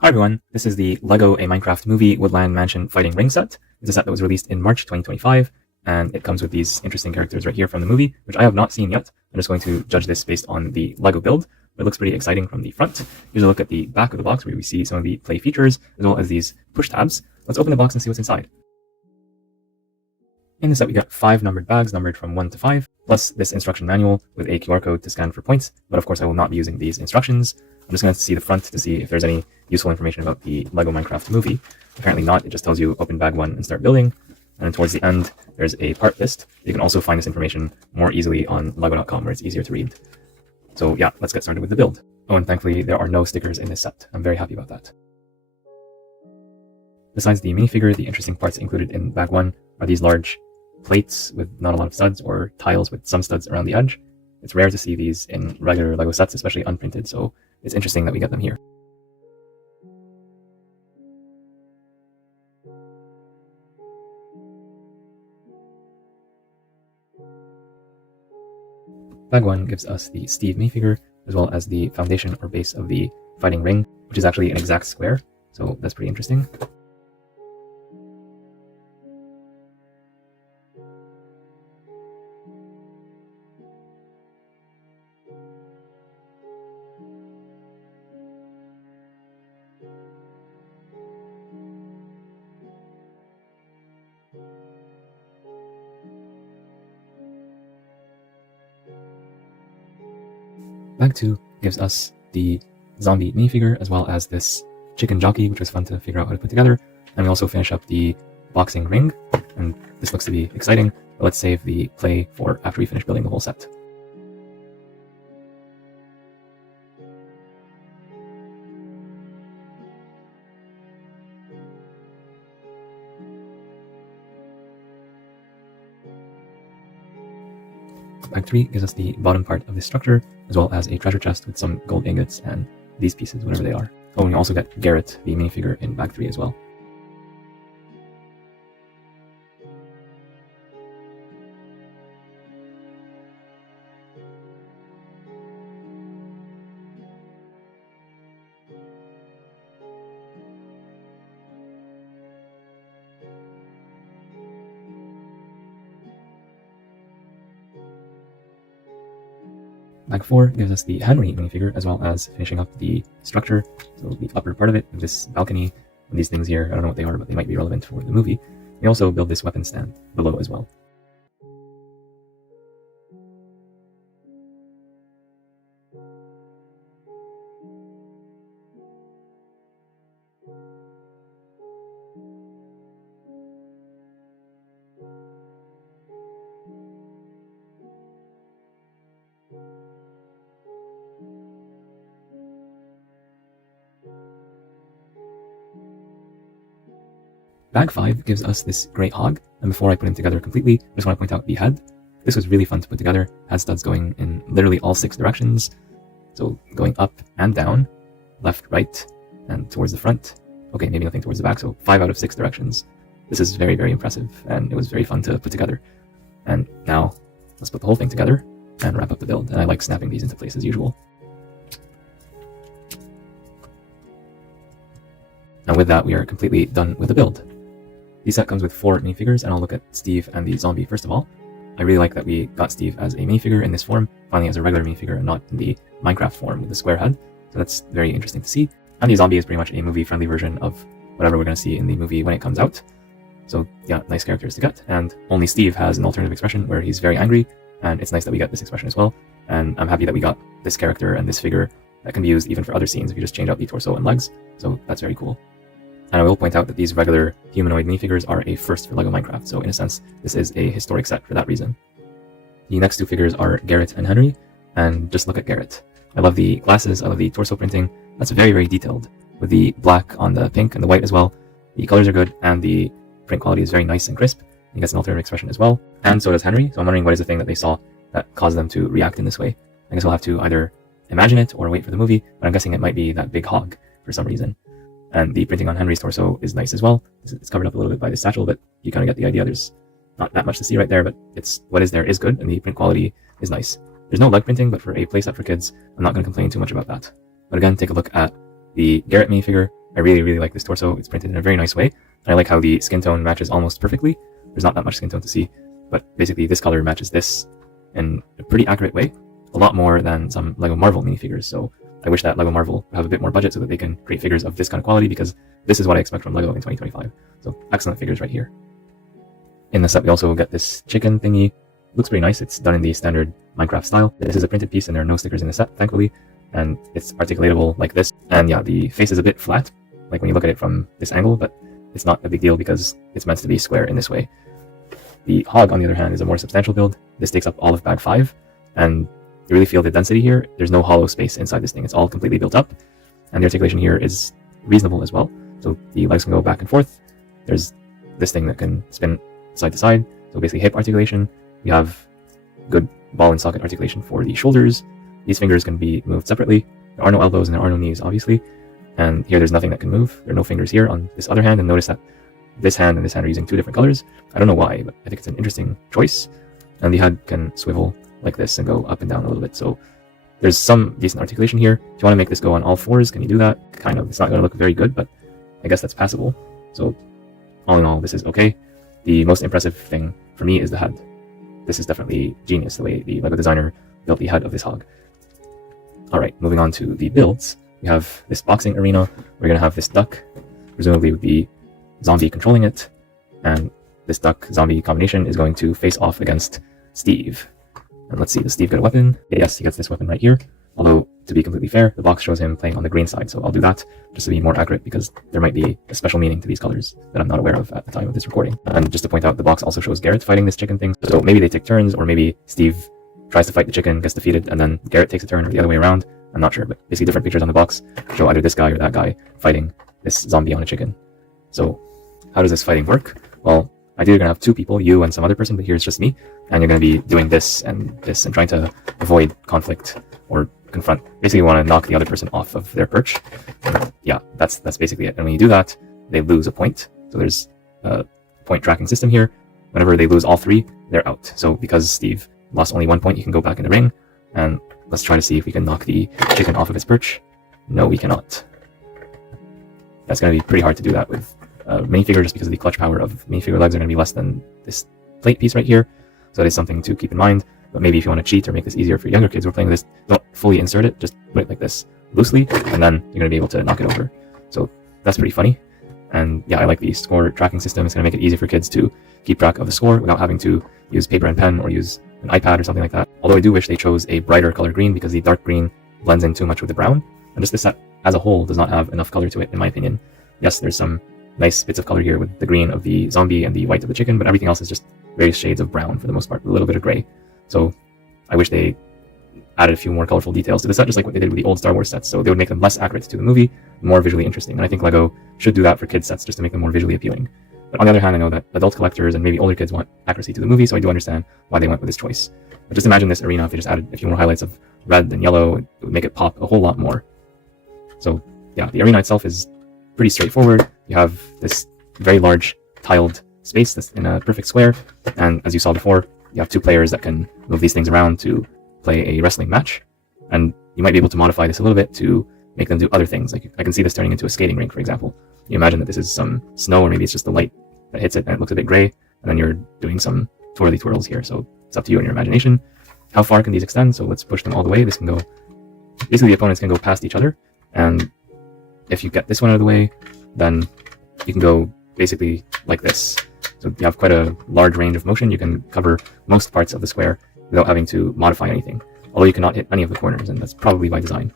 Hi everyone, this is the LEGO A Minecraft Movie Woodland Mansion Fighting Ring set. It's a set that was released in March 2025, and it comes with these interesting characters right here from the movie, which I have not seen yet. I'm just going to judge this based on the LEGO build. It looks pretty exciting from the front. Here's a look at the back of the box where we see some of the play features, as well as these push tabs. Let's open the box and see what's inside. In the set we got 5 numbered bags, numbered from 1 to 5, plus this instruction manual with a QR code to scan for points, but of course I will not be using these instructions. I'm just going to see the front to see if there's any useful information about the LEGO Minecraft movie. Apparently not, it just tells you open bag 1 and start building. And then towards the end, there's a part list. You can also find this information more easily on lego.com where it's easier to read. So yeah, let's get started with the build. Oh, and thankfully there are no stickers in this set. I'm very happy about that. Besides the minifigure, the interesting parts included in bag 1 are these large plates with not a lot of studs, or tiles with some studs around the edge. It's rare to see these in regular LEGO sets, especially unprinted, so it's interesting that we get them here. Bag 1 gives us the Steve minifigure, as well as the foundation or base of the fighting ring, which is actually an exact square, so that's pretty interesting. Bag 2 gives us the zombie minifigure, as well as this Chicken Jockey, which was fun to figure out how to put together. And we also finish up the boxing ring, and this looks to be exciting, but let's save the play for after we finish building the whole set. Bag 3 gives us the bottom part of this structure, as well as a treasure chest with some gold ingots and these pieces, whatever they are. Oh, and we also get Garrett, the minifigure, in bag 3 as well. Bag 4 gives us the Henry minifigure, as well as finishing up the structure, so the upper part of it, with this balcony, and these things here. I don't know what they are, but they might be relevant for the movie. We also build this weapon stand below as well. Bag 5 gives us this great hog, and before I put him together completely, I just want to point out the head. This was really fun to put together. Had studs going in literally all 6 directions, so going up and down, left, right, and towards the front. Okay, maybe nothing towards the back, so 5 out of 6 directions. This is very, very impressive, and it was very fun to put together. And now, let's put the whole thing together and wrap up the build, and I like snapping these into place as usual. And with that, we are completely done with the build. The set comes with 4 minifigures, and I'll look at Steve and the zombie first of all. I really like that we got Steve as a minifigure in this form, finally as a regular minifigure and not in the Minecraft form with the square head, so that's very interesting to see. And the zombie is pretty much a movie-friendly version of whatever we're going to see in the movie when it comes out. So yeah, nice characters to get, and only Steve has an alternative expression where he's very angry, and it's nice that we get this expression as well. And I'm happy that we got this character and this figure that can be used even for other scenes if you just change out the torso and legs, so that's very cool. And I will point out that these regular humanoid minifigures are a first for LEGO Minecraft, so in a sense, this is a historic set for that reason. The next 2 figures are Garrett and Henry, and just look at Garrett. I love the glasses, I love the torso printing. That's very, very detailed, with the black on the pink and the white as well. The colors are good, and the print quality is very nice and crisp. He gets an alternative expression as well, and so does Henry, so I'm wondering what is the thing that they saw that caused them to react in this way. I guess we'll have to either imagine it or wait for the movie, but I'm guessing it might be that big hog for some reason. And the printing on Henry's torso is nice as well. It's covered up a little bit by this satchel, but you kind of get the idea. There's not that much to see right there, but it's what is there is good, and the print quality is nice. There's no leg printing, but for a playset for kids, I'm not going to complain too much about that. But again, take a look at the Garrett minifigure. I really like this torso. It's printed in a very nice way. And I like how the skin tone matches almost perfectly. There's not that much skin tone to see, but basically this color matches this in a pretty accurate way, a lot more than some LEGO Marvel minifigures. So I wish that LEGO Marvel would have a bit more budget so that they can create figures of this kind of quality, because this is what I expect from LEGO in 2025. So excellent figures right here. In the set, we also get this chicken thingy. Looks pretty nice. It's done in the standard Minecraft style. This is a printed piece and there are no stickers in the set, thankfully. And it's articulatable like this. And yeah, the face is a bit flat, like when you look at it from this angle, but it's not a big deal because it's meant to be square in this way. The hog, on the other hand, is a more substantial build. This takes up all of bag 5, and you really feel the density here. There's no hollow space inside this thing. It's all completely built up, and the articulation here is reasonable as well. So the legs can go back and forth. There's this thing that can spin side to side, so basically hip articulation. We have good ball and socket articulation for the shoulders. These fingers can be moved separately. There are no elbows and there are no knees, obviously. And here there's nothing that can move. There are no fingers here on this other hand, and notice that this hand and this hand are using 2 different colors. I don't know why, but I think it's an interesting choice. And the head can swivel like this and go up and down a little bit. So there's some decent articulation here. If you want to make this go on all 4s, can you do that? Kind of. It's not going to look very good, but I guess that's passable. So all in all, this is okay. The most impressive thing for me is the head. This is definitely genius, the way the LEGO designer built the head of this hog. Alright, moving on to the builds. We have this boxing arena. We're going to have this duck, presumably with the zombie controlling it. And this duck-zombie combination is going to face off against Steve. And let's see, does Steve get a weapon? Yes, he gets this weapon right here. Although, to be completely fair, the box shows him playing on the green side, so I'll do that just to be more accurate, because there might be a special meaning to these colors that I'm not aware of at the time of this recording. And just to point out, the box also shows Garrett fighting this chicken thing, so maybe they take turns, or maybe Steve tries to fight the chicken, gets defeated, and then Garrett takes a turn, or the other way around. I'm not sure, but basically different pictures on the box show either this guy or that guy fighting this zombie on a chicken. So how does this fighting work? Well, ideally you're going to have 2 people, you and some other person, but here it's just me, and you're going to be doing this and trying to avoid conflict or confront. Basically you want to knock the other person off of their perch. And yeah, that's basically it. And when you do that, they lose a point. So there's a point tracking system here. Whenever they lose all 3, they're out. So because Steve lost only 1 point, you can go back in the ring, and let's try to see if we can knock the chicken off of its perch. No, we cannot. That's going to be pretty hard to do that with minifigure, just because of the clutch power of minifigure legs are going to be less than this plate piece right here. So that is something to keep in mind. But maybe if you want to cheat or make this easier for younger kids who are playing with this, don't fully insert it, just put it like this loosely, and then you're going to be able to knock it over. So that's pretty funny. And yeah, I like the score tracking system. It's going to make it easy for kids to keep track of the score without having to use paper and pen or use an iPad or something like that. Although I do wish they chose a brighter color green, because the dark green blends in too much with the brown. And just this set as a whole does not have enough color to it, in my opinion. Yes, there's some nice bits of color here with the green of the zombie and the white of the chicken, but everything else is just various shades of brown for the most part, with a little bit of gray. So I wish they added a few more colorful details to the set, just like what they did with the old Star Wars sets. So they would make them less accurate to the movie, more visually interesting. And I think LEGO should do that for kids sets, just to make them more visually appealing. But on the other hand, I know that adult collectors and maybe older kids want accuracy to the movie, so I do understand why they went with this choice. But just imagine this arena if they just added a few more highlights of red and yellow. It would make it pop a whole lot more. So yeah, the arena itself is pretty straightforward. You have this very large tiled space that's in a perfect square, and as you saw before, you have 2 players that can move these things around to play a wrestling match. And you might be able to modify this a little bit to make them do other things. Like I can see this turning into a skating rink, for example. You imagine that this is some snow, or maybe it's just the light that hits it and it looks a bit gray, and then you're doing some twirly twirls here. So it's up to you and your imagination. How far can these extend? So let's push them all the way. This can go, basically the opponents can go past each other, and if you get this one out of the way, then you can go basically like this. So you have quite a large range of motion. You can cover most parts of the square without having to modify anything. Although you cannot hit any of the corners, and that's probably by design.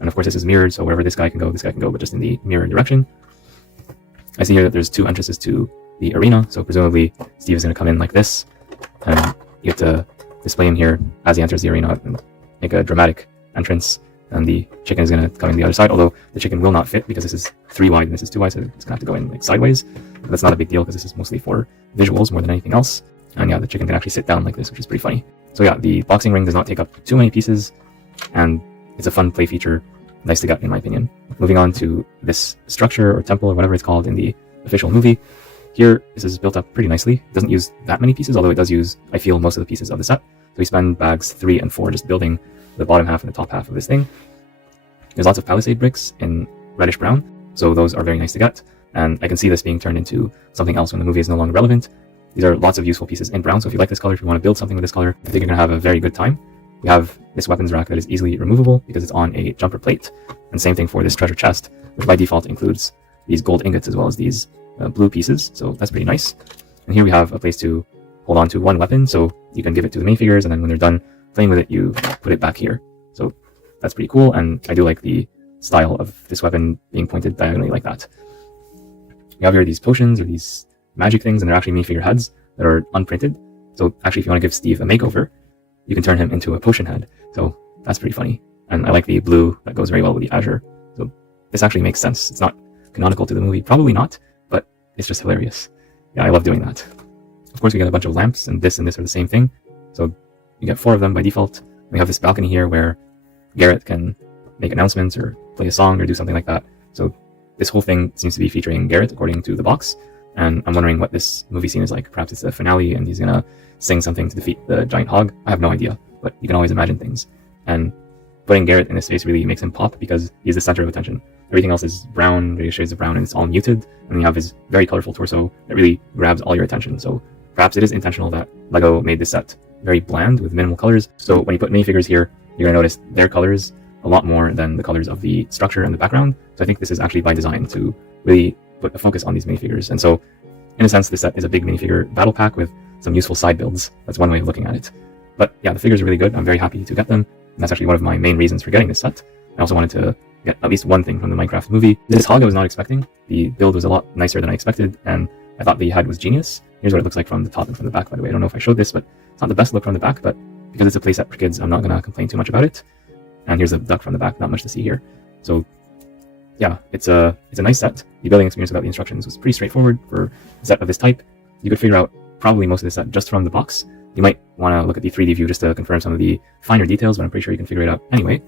And of course this is mirrored, so wherever this guy can go, but just in the mirror direction. I see here that there's 2 entrances to the arena, so presumably Steve is going to come in like this, and you have to display him here as he enters the arena and make a dramatic entrance, and the chicken is going to come in the other side, although the chicken will not fit because this is 3 wide and this is 2 wide, so it's going to have to go in like sideways. But that's not a big deal because this is mostly for visuals more than anything else. And yeah, the chicken can actually sit down like this, which is pretty funny. So yeah, the boxing ring does not take up too many pieces, and it's a fun play feature, nice to get in my opinion. Moving on to this structure or temple or whatever it's called in the official movie. Here, this is built up pretty nicely. It doesn't use that many pieces, although it does use, I feel, most of the pieces of the set. So we spend bags 3 and 4 just building the bottom half and the top half of this thing. There's lots of palisade bricks in reddish brown. so those are very nice to get. And I can see this being turned into something else when the movie is no longer relevant. These are lots of useful pieces in brown, so if you like this color, if you want to build something with this color, I think you're going to have a very good time. We have this weapons rack that is easily removable because it's on a jumper plate, and same thing for this treasure chest, which by default includes these gold ingots as well as these blue pieces, so that's pretty nice. And here we have a place to hold on to one weapon, so you can give it to the minifigures, and then when they're done playing with it, you put it back here. So that's pretty cool, and I do like the style of this weapon being pointed diagonally like that. We have here these potions or these magic things, and they're actually minifigure heads that are unprinted. So actually, if you want to give Steve a makeover, you can turn him into a potion head. So that's pretty funny. And I like the blue, that goes very well with the azure. So this actually makes sense. It's not canonical to the movie, probably not, but it's just hilarious. Yeah, I love doing that. Of course, we got a bunch of lamps, and this are the same thing. So you get 4 of them by default. We have this balcony here where Garrett can make announcements or play a song or do something like that. So this whole thing seems to be featuring Garrett according to the box. And I'm wondering what this movie scene is like. Perhaps it's the finale and he's gonna sing something to defeat the giant hog. I have no idea, but you can always imagine things. And putting Garrett in this space really makes him pop because he's the center of attention. Everything else is brown, various shades of brown, and it's all muted. And then you have his very colorful torso that really grabs all your attention. So perhaps it is intentional that LEGO made this set very bland with minimal colors. So when you put minifigures here, you're gonna notice their colors a lot more than the colors of the structure and the background. So I think this is actually by design to really put a focus on these minifigures. And so in a sense, this set is a big minifigure battle pack with some useful side builds. That's one way of looking at it. But yeah, the figures are really good. I'm very happy to get them. And that's actually one of my main reasons for getting this set. I also wanted to get at least one thing from the Minecraft movie. This hog I was not expecting. The build was a lot nicer than I expected, and I thought the head was genius. Here's what it looks like from the top and from the back, by the way. I don't know if I showed this, but it's not the best look from the back, but because it's a playset for kids, I'm not going to complain too much about it. And here's the duck from the back, not much to see here. So yeah, it's a nice set. The building experience without the instructions was pretty straightforward for a set of this type. You could figure out probably most of this set just from the box. You might want to look at the 3D view just to confirm some of the finer details, but I'm pretty sure you can figure it out anyway.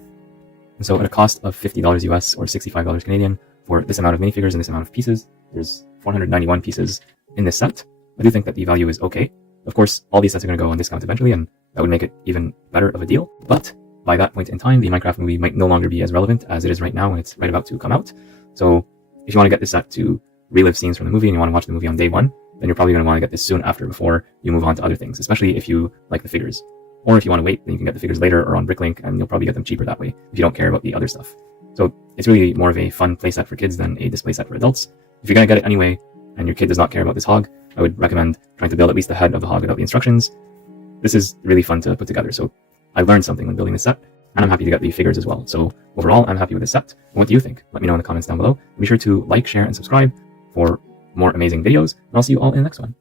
And so at a cost of $50 US or $65 Canadian for this amount of minifigures and this amount of pieces, there's 491 pieces in this set. I do think that the value is okay. Of course, all these sets are going to go on discount eventually, and that would make it even better of a deal. But by that point in time, the Minecraft movie might no longer be as relevant as it is right now when it's right about to come out. So if you want to get this set to relive scenes from the movie and you want to watch the movie on day one, then you're probably going to want to get this soon after before you move on to other things, especially if you like the figures. Or if you want to wait, then you can get the figures later or on Bricklink, and you'll probably get them cheaper that way if you don't care about the other stuff. So it's really more of a fun playset for kids than a display set for adults. If you're going to get it anyway, and your kid does not care about this hog, I would recommend trying to build at least the head of the hog without the instructions. This is really fun to put together, so I learned something when building this set, and I'm happy to get the figures as well. So overall, I'm happy with this set. And what do you think? Let me know in the comments down below. Be sure to like, share, and subscribe for more amazing videos, and I'll see you all in the next one.